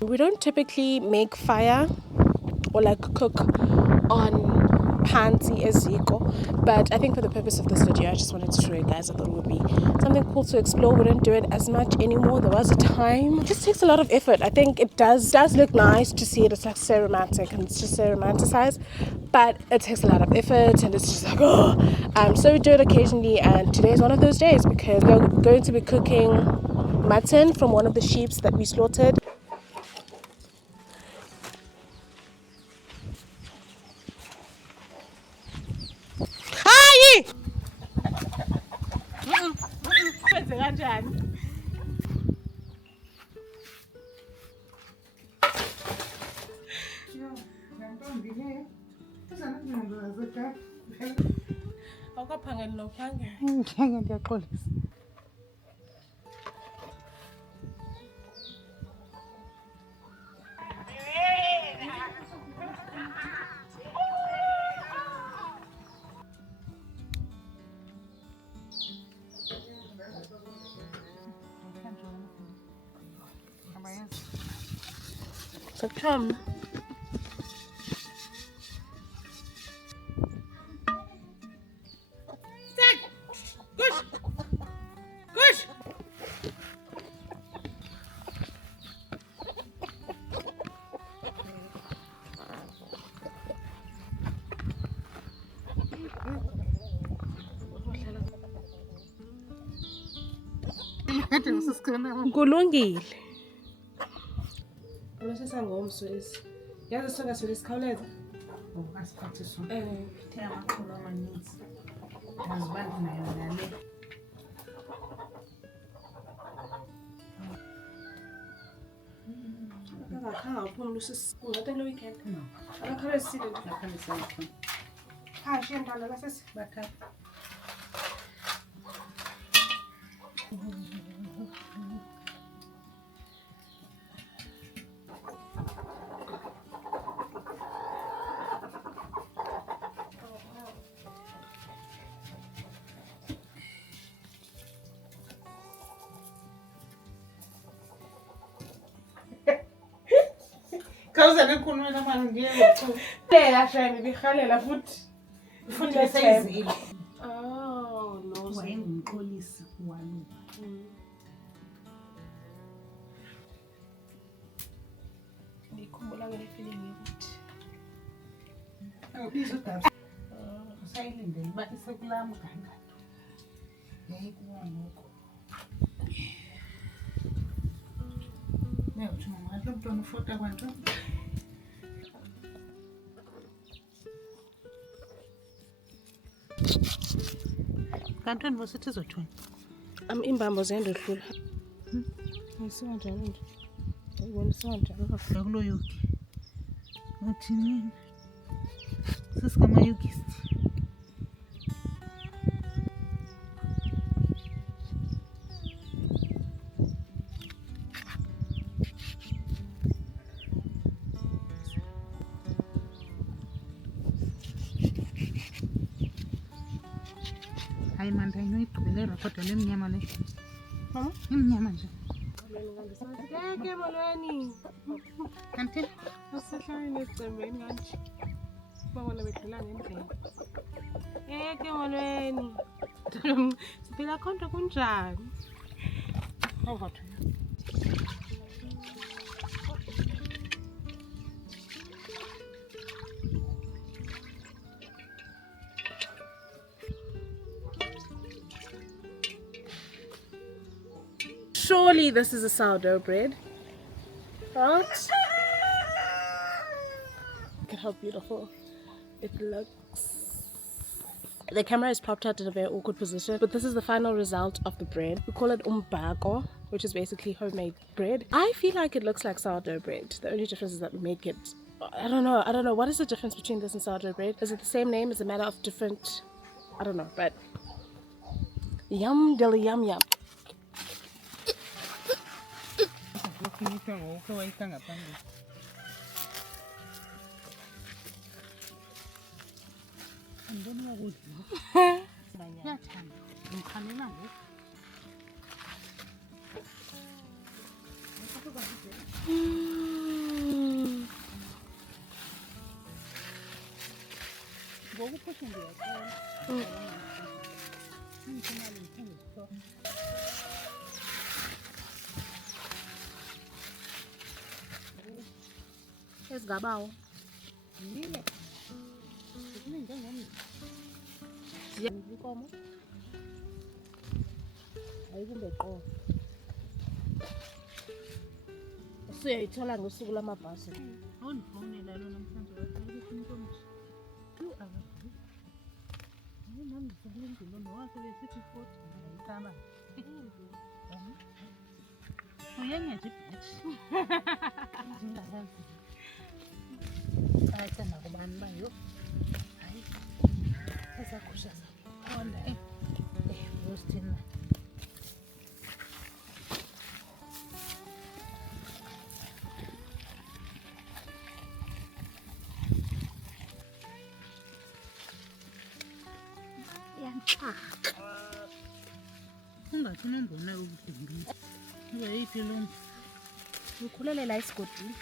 We don't typically make fire or like cook on pansi eziko, but I think for the purpose of this video I just wanted to show you guys. I thought it would be something cool to explore. We don't do it as much anymore. There was a time. It just takes a lot of effort. I think it does look nice to see it. It's like so romantic and it's just so romanticized, but it takes a lot of effort and it's just like so we do it occasionally, and today is one of those days because we're going to be cooking mutton from one of the sheep that we slaughtered. So come. Kulungile. Unasasa ngomso lesi. Yazi soka sile sikhawuleza. Asikhathi so. Uthe amaqhubu amaninzi. Azibandi nayo nale. Akakhanga uphumula usisikungathi lo weekend. No. Akakhala sile Akakhala sile. Ha, shentana la sesi Bakha. Causa bekhulumela manje lela shayini bikhalela futhi Ufundile seyizile. Oh no. Wayengumxolisi waluka. Ngikhumbula ngale feeling yokuthi Awubiza udaba. Usayilindele uba isekulama gangatho. Yayikuwa ngoko. Uthi mama lo mntwana ufota kwanto. Kantoni bosithi zothuna. Imbambo ziyandodlula. Ngisenjani nje? Uyibona senjani Akafika kulo yogi. Uthini? Sisikama yogist. Hayi manje inoyigqibelera kodwa lemnyama le. Imnyama nje. Ngeke molweni. Kanti Asihlale ecembeni kanje. Babona bedlula ngendlela. Ngeke molweni. Siphila khonto kunjani? awuvathu. Surely this is a sourdough bread. Right? Look at how beautiful it looks. The camera is propped out in a very awkward position, but this is the final result of the bread. We call it umbako, which is basically homemade bread. I feel like it looks like sourdough bread. The only difference is that we make it. I don't know. What is the difference between this and sourdough bread? Is it the same name? Is it a matter of different? I don't know, but yum dilly yum yum. Ngikhanela ngoku. Ngoku phushe ndiyacela. Imali ngithenge isitoro. Ezingabawo. Yile. Zifune njengomntu. Ziyikomo. Ayikumbe qo. Usuyayithola ngosuku lamabhasi. Awundifowunela lo namhlanje wathi ayikho umuntu omtsha. Akazi. Hayi nami ndisebenza nowakhe besithi 40 ayikaba. Uyenyeje ibhetshi. Ndingayazi. Ayacela kubani bayo. Hayi. Ezakhusha zakhona. Rostina. Ungathi nombona ubudengile. Ube yiphi lo mntu? Ukhulelela esigodini.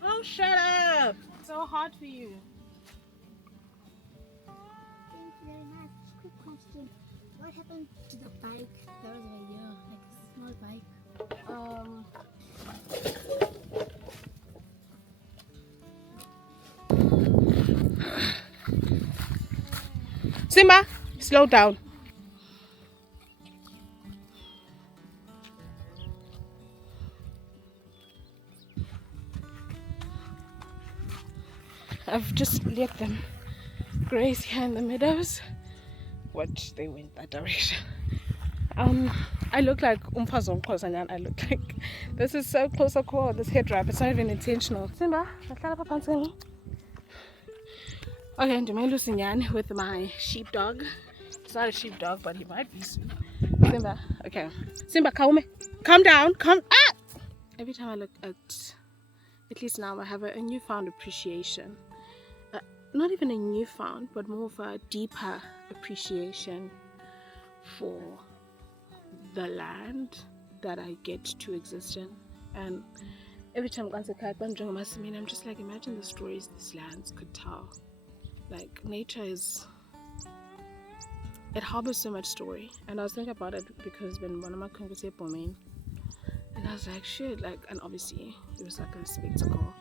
Oh, shut up! So hard for you. Thank you very much. Quick question. What happened to the bike that was over here? Like a small bike? Simba, slow down. I've just let them graze here in the meadows. Watch, they went that direction. I look like Umfazo Kosanyan. I look like this is so close a call. This head wrap, it's not even intentional. Simba, okay, I'm Lucian with my sheepdog. It's not a sheepdog, but he might be soon. Simba, okay. Simba, calm down, come. Ah! Every time I look at least now I have a newfound appreciation. Not even a newfound, but more of a deeper appreciation for the land that I get to exist in. And every time I'm just like, imagine the stories these lands could tell. Like, nature it harbors so much story. And I was thinking about it because when one of my conversations bombing, and I was like, shit, like, and obviously it was like a spectacle.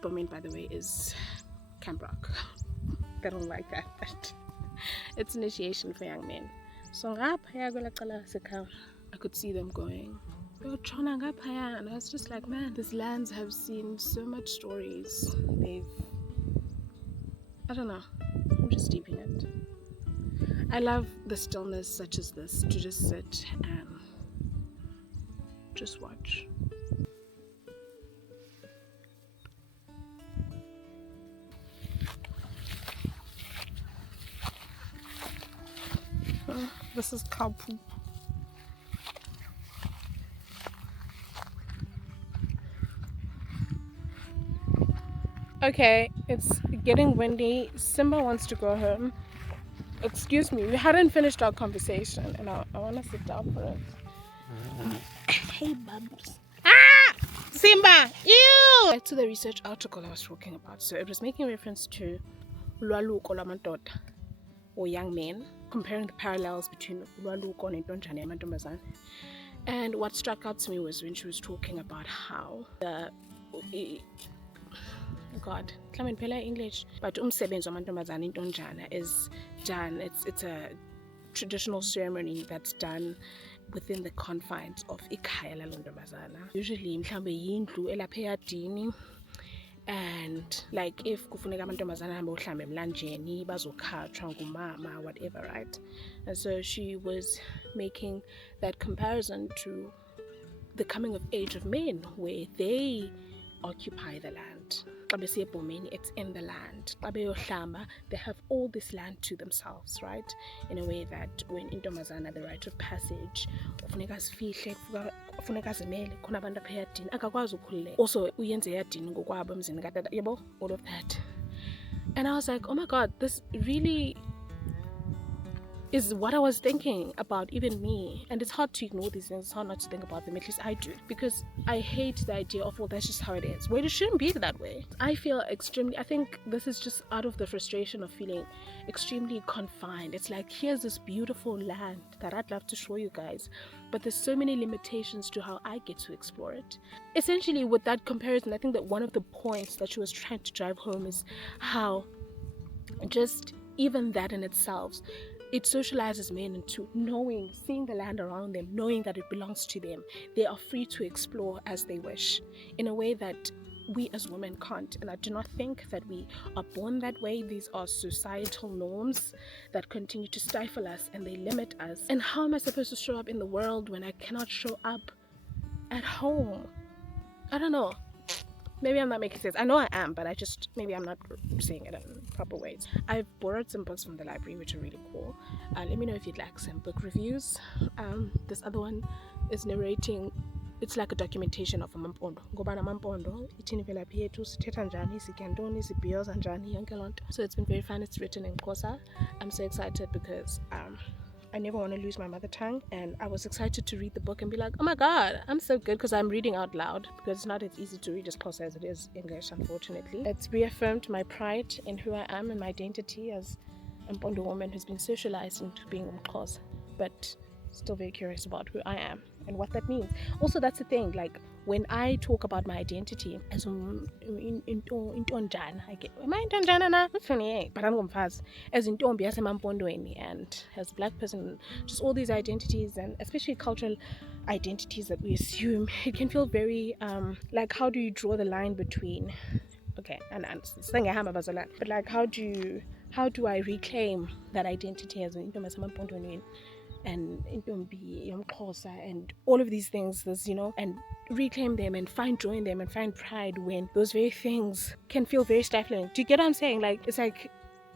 Bombing, by the way, is Camp Rock. They don't like that, but it's initiation for young men. So I could see them going, and I was just like, man, these lands have seen so much stories. I don't know, I'm just deep in it. I love the stillness such as this, to just sit and just watch. This is cow poop. Okay, it's getting windy. Simba wants to go home. Excuse me, we hadn't finished our conversation and I want to sit down for it. Hey, bubbles. Ah! Simba! Ew! Back to the research article I was talking about. So it was making reference to ulwaluko lwamadoda, or young men, comparing the parallels between ulwaluko nentonjane yamantombazane. And what struck out to me was when she was talking about how God, Clement Pella English, but umsebenzi wamantombazane intonjana is done. It's a traditional ceremony that's done within the confines of ikhaya lalontombazana. Usually mhlambe yindlu elapha eyadini, and like if kufuneka amantombazana ahambe ohlamba emlanjeni bazokhatshwa ngumama, whatever, right? And so she was making that comparison to the coming of age of men, where they occupy the land. It's in the land. They have all this land to themselves, right? In a way that when intombazana, the rite of passage, also all of that. And I was like, oh my god, this really is what I was thinking about, even me. And it's hard to ignore these things. It's hard not to think about them. At least I do, because I hate the idea of, well, that's just how it is. Well, it shouldn't be that way. I think this is just out of the frustration of feeling extremely confined. It's like, here's this beautiful land that I'd love to show you guys, but there's so many limitations to how I get to explore it. Essentially, with that comparison, I think that one of the points that she was trying to drive home is how just even that in itself, it socializes men into seeing the land around them, knowing that it belongs to them. They are free to explore as they wish, in a way that we as women can't. And I do not think that we are born that way. These are societal norms that continue to stifle us, and they limit us. And how am I supposed to show up in the world when I cannot show up at home? I don't know. Maybe I'm not making sense. I know I am, but maybe I'm not saying it in proper ways. I've borrowed some books from the library, which are really cool. Let me know if you'd like some book reviews. This other one is narrating. It's like a documentation of a mampondo. Ngobana mampondo, ithini velaphi yethu, sithetha njani, sitya ntoni, sibhiyoza njani, yonke loo nto. So it's been very fun. It's written in Xhosa. I'm so excited because I never want to lose my mother tongue, and I was excited to read the book and be like, oh my god, I'm so good, because I'm reading out loud, because it's not as easy to read as close as it is English, unfortunately. It's reaffirmed my pride in who I am and my identity as a Mpondo woman who's been socialized into being Umxhosa, but still very curious about who I am and what that means. Also, that's the thing, like when I talk about my identity as intonjana, am I intonjana na? I'm 28, but I'm gumfazi. As intombi yasemampondweni, and as a black person, just all these identities, and especially cultural identities that we assume, it can feel very like, how do you draw the line between, okay, and but like, how do I reclaim that identity as an intombi yasemampondweni and intombi yomxhosa and all of these things, this, and reclaim them and find joy in them and find pride when those very things can feel very stifling. Do you get what I'm saying? Like, it's like,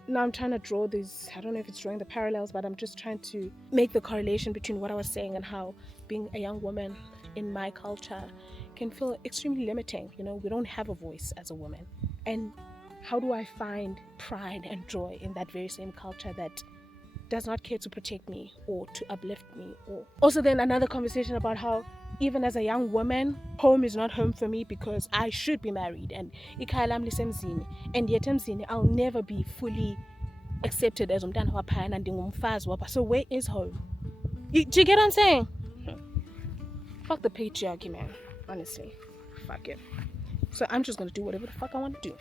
now I'm trying to draw these, I don't know if it's drawing the parallels, but I'm just trying to make the correlation between what I was saying and how being a young woman in my culture can feel extremely limiting. We don't have a voice as a woman. And how do I find pride and joy in that very same culture that does not care to protect me or to uplift me? Or also then another conversation about how even as a young woman, home is not home for me because I should be married, and ikhaya lami lisemzini, and yet emzini I'll never be fully accepted as umntana waphaya and ndingumfazi wapha. So where is home? Do you get what I'm saying? Fuck the patriarchy, man. Honestly, fuck it. So I'm just gonna do whatever the fuck I want to do.